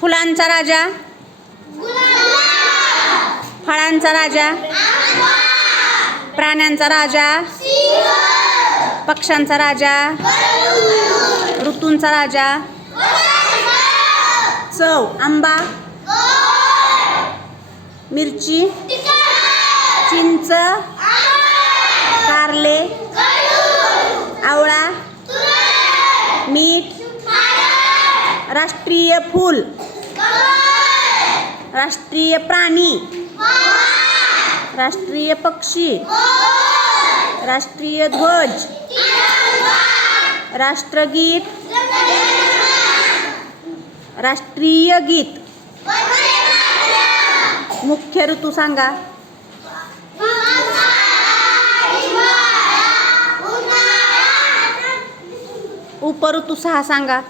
फुलांचा राजा? फळांचा राजा? प्राण्यांचा राजा? पक्ष्यांचा राजा? ऋतूंचा राजा? चव आंबा? मिरची? चिंच? कारले? आवळा? मीठ? राष्ट्रीय फूल? राष्ट्रीय प्राणी! राष्ट्रीय पक्षी! राष्ट्रीय ध्वज! राष्ट्रगीत! राष्ट्रीय गीत! मुख्य ऋतू सांगा. उपऋतू सहा सांगा.